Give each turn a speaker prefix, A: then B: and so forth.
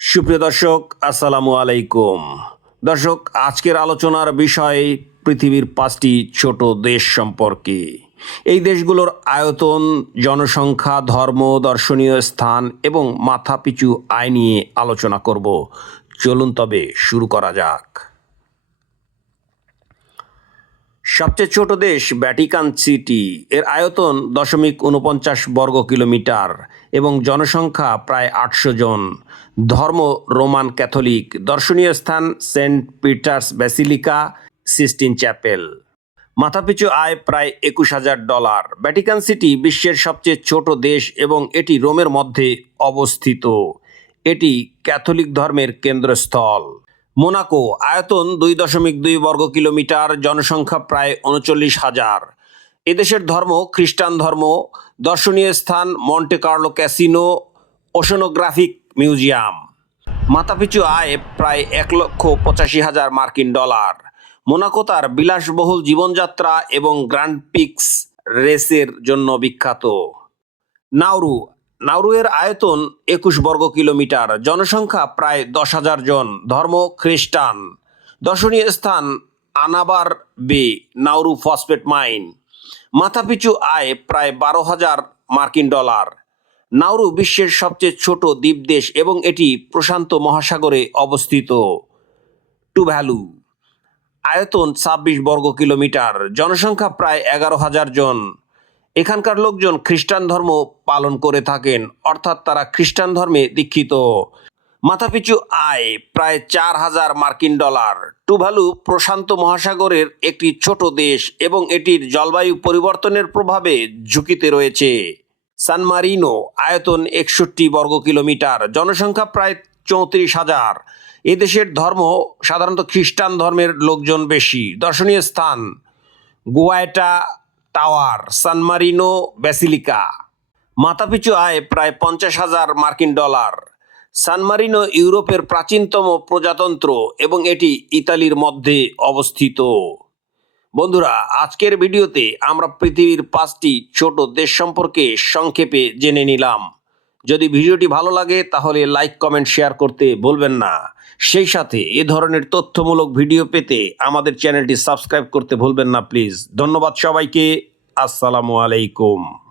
A: সুপ্রিয় দর্শক, আসসালামু আলাইকুম। দর্শক, আজকের আলোচনার বিষয় পৃথিবীর পাঁচটি ছোট দেশ সম্পর্কে। এই দেশগুলোর আয়তন, জনসংখ্যা, ধর্ম, দর্শনীয় স্থান এবং মাথাপিছু আয় নিয়ে আলোচনা করব। চলুন তবে শুরু করা যাক। সবচেয়ে ছোট দেশ ভ্যাটিকান সিটি। এর আয়তন দশমিক উনপঞ্চাশ বর্গ কিলোমিটার এবং জনসংখ্যা প্রায় আটশো জন। ধর্ম রোমান ক্যাথলিক। দর্শনীয় স্থান Saint Peter's Basilica, Sistine Chapel. মাথাপিছু আয় প্রায় একুশ হাজার ডলার। ভ্যাটিকান সিটি বিশ্বের সবচেয়ে ছোট দেশ এবং এটি রোমের মধ্যে অবস্থিত। এটি ক্যাথলিক ধর্মের কেন্দ্রস্থল। মোনাকো, আয়তন দুই দশমিক দুই বর্গ কিলোমিটার, জনসংখ্যা প্রায় উনচল্লিশ হাজার। এদেশের ধর্ম খ্রিস্টান ধর্ম, দর্শনীয় স্থান Monte Carlo casino, Oceanographic Museum. মাথাপিছু আয় প্রায় এক লক্ষ পঁচাশি হাজার মার্কিন ডলার। মোনাকো তার বিলাসবহুল জীবনযাত্রা এবং গ্র্যান্ড পিক্স রেসের জন্য বিখ্যাত। নাউরু নাউরুয়ের আয়তন একুশ বর্গ কিলোমিটার, জনসংখ্যা প্রায় দশ হাজার জন, ধর্ম খ্রিস্টান। দর্শনীয় স্থান আনাবার বে নাউরু ফসফেট মাইন। মাথাপিছু আয় প্রায় বারো হাজার মার্কিন ডলার। নাউরু বিশ্বের সবচেয়ে ছোট দ্বীপ দেশ এবং এটি প্রশান্ত মহাসাগরে অবস্থিত। টু ভ্যালু আয়তন ছাব্বিশ বর্গ কিলোমিটার, জনসংখ্যা প্রায় এগারো হাজার জন। এখানকার লোকজন খ্রিস্টান ধর্ম পালন করে থাকেন, অর্থাৎ তারা খ্রিস্টান ধর্মে দীক্ষিত। মাথাপিছু আয় প্রায় চার হাজার মার্কিন ডলার। টুভালু প্রশান্ত মহাসাগরের একটি ছোট দেশ এবং এটির জলবায়ু পরিবর্তনের প্রভাবে ঝুঁকিতে রয়েছে। সান মারিনো, আয়তন একষট্টি বর্গ কিলোমিটার, জনসংখ্যা প্রায় চৌত্রিশ হাজার। এদেশের ধর্ম সাধারণত খ্রিস্টান ধর্মের লোকজন বেশি। দর্শনীয় স্থান, গুয়াইটা টাওয়ার সানমারিনো ব্যাসিলিকা। মাথাপিছু আয় প্রায় পঞ্চাশ হাজার মার্কিন ডলার। সানমারিনো ইউরোপের প্রাচীনতম প্রজাতন্ত্র এবং এটি ইতালির মধ্যে অবস্থিত। বন্ধুরা, আজকের ভিডিওতে আমরা পৃথিবীর পাঁচটি ছোট দেশ সম্পর্কে সংক্ষেপে জেনে নিলাম। যদি ভিডিওটি ভালো লাগে, তাহলে লাইক কমেন্ট শেয়ার করতে বলবেন না। সেই সাথে এ ধরনের তথ্যমূলক ভিডিও পেতে আমাদের চ্যানেলটি সাবস্ক্রাইব করতে ভুলবেন না প্লিজ ধন্যবাদ সবাইকে। আসসালামু আলাইকুম।